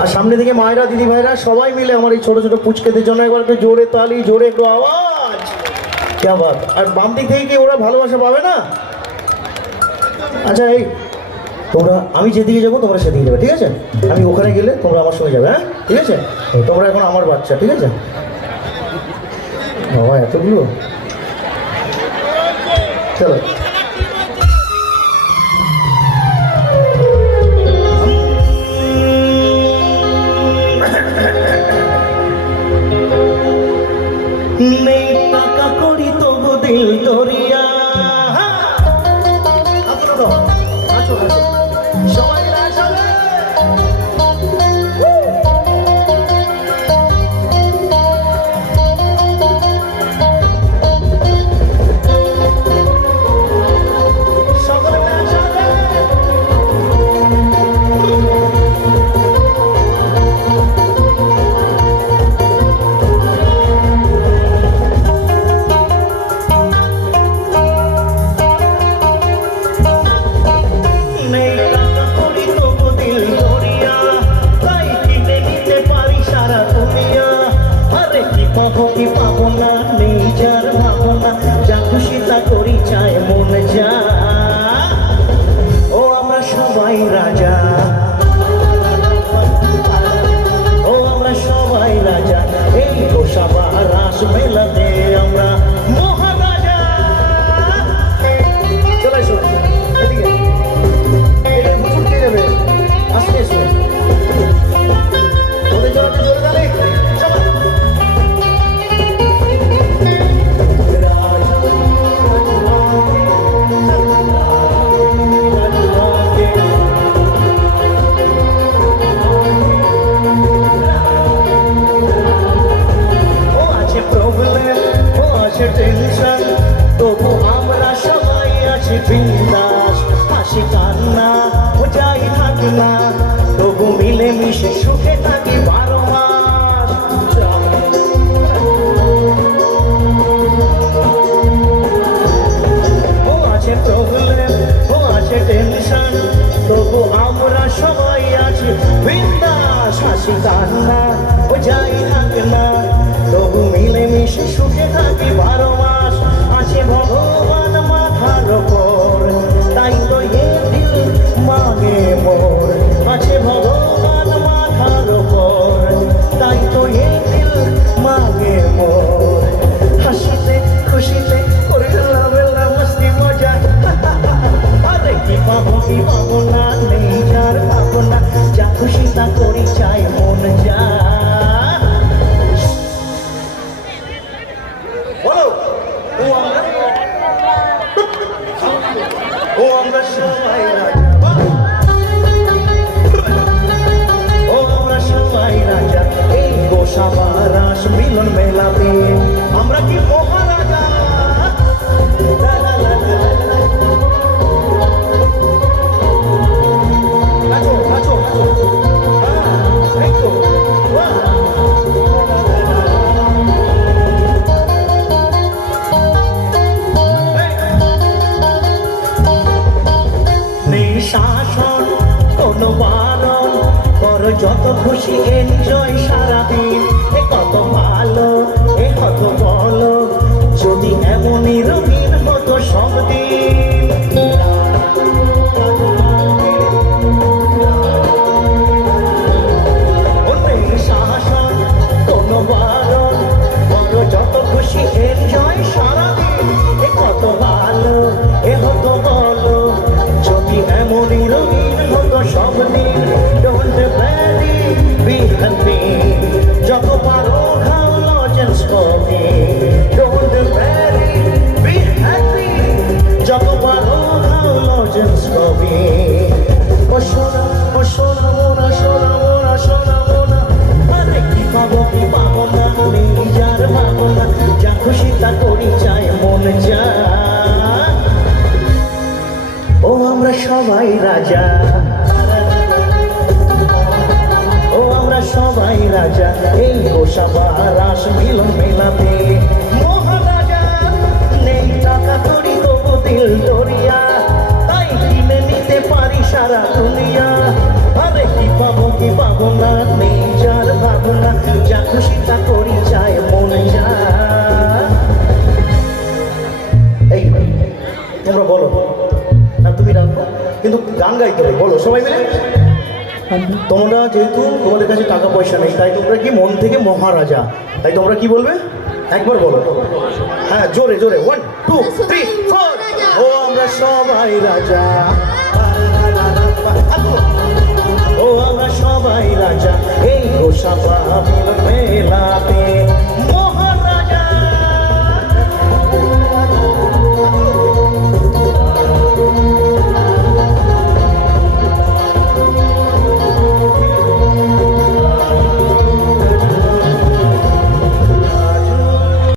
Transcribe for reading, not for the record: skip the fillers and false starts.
আর সামনে থেকে মায়েরা দিদি ভাইরা সবাই মিলে আমার এই ছোট ছোট পুচকেদের জন্য একবার একটু জোরে তালি, জোরে একটু আওয়াজ। কে আবার আর বাম দিক থেকে কি ওরা ভালোবাসা পাবে না? আচ্ছা এই তোমরা, আমি যেদিকে যাবো তোমরা সেদিকে যাবে, ঠিক আছে? আমি ওখানে গেলে তোমরা আমার সঙ্গে যাবে, হ্যাঁ ঠিক আছে? তোমরা এখন আমার বাচ্চা, ঠিক আছে? বাবা এতগুলো, চলো। নেই টাকা করি তবু দিল দরিয়া, সবাই পাবো না, নেই যার ভাবনা, যা খুশি তা করি চায় মন যা। ও আমরা সবাই রাজা, ও আমরা সবাই রাজা, এই গোসাবা রাস মেলাতে আমরা মহারাজা। চলে এসো এদিকে, ফুটকে যাবে, আসতে এসো ওদের জন্য জোরে তালি। তবু আমরা সবাই আছি বিন্দাস, হাসি কান্না ও যাই থাক না, তবু মিলে মিশে সুখে থাকি 12 মাস। ও আছে প্রবলেম, ও আছে টেনশন, তবু আমরা সবাই আছি বিন্দাস, হাসি কান্না ও যাই থাক না, তবু মিলে মিশে সুখে থাকি 12 মাস। আছে ভগবান মাথার ওপর, তাই তো এ দিল মাগে মোর, আছে ভগবান মাথার ওপর, তাই তো এ দিল মাগে মোর। হাসিতে খুশিতে করে লাভেলা মস্তি মজা, আরে কি পাবো না, নেই যার পাবো না, যা খুশি তা করি চাই মন যা। ও আমরা সবাই রাজা, ও আমরা সবাই রাজা, এই গোসাবা রাস মিলন মেলাতে আমরা কি মহারাজা। নাচো নাচো নাচো, এই তো শাসন কোনো বারণ, করো যত খুশি এনজয় সারাদিন, এ কত ভালো এ কত বলো, যদি এমনই রঙিন হতো সব দিন। শাসন কোনো বারণ, করো যত খুশি এনজয় সারাদিন, এ কত ভালো এ হতো বলো, যদি এমনই রঙিন হতো সব দিন। ডোন্ট ভ্যারি বি হ্যাপি, যত পারো খাও lozenges coffee, don't worry be happy, যত পারো খাও লজেন্স কফি। ও সোনা ও সোনা মোনা, সোনা মোনা সোনা মোনা, আরে কি পাবো না, নেই যার পাবো না, যা খুশি তা করি চাই মন যা। ও আমরা সবাই রাজা, ও আমরা সবাই রাজা, এই গোসাবা রাস মিলন মেলাতে মহারাজা। নেই টাকা করি তবু দিল দরিয়া, তাই কিনে নিতে পারি সারা দুনিয়া, আরে কি পাবো কি পাবো না, নেই যার ভাবনা, যা খুশি তা করি যায় মনে যা। এই তোমরা বলো না, তুমি রাখো কিন্তু গান গাইতে হবে, বলো সবাই মিলে। তোমরা যেহেতু তোমাদের কাছে টাকা পয়সা নেই, তাই তোমরা কি মন থেকে মহারাজা, তাই তোমরা কি বলবে একবার বলো। হ্যাঁ জোরে জোরে, 1 2 3 4। ও আমরা সবাই রাজা, ও আমরা সবাই রাজা, এই গোসাবা মেলাতে।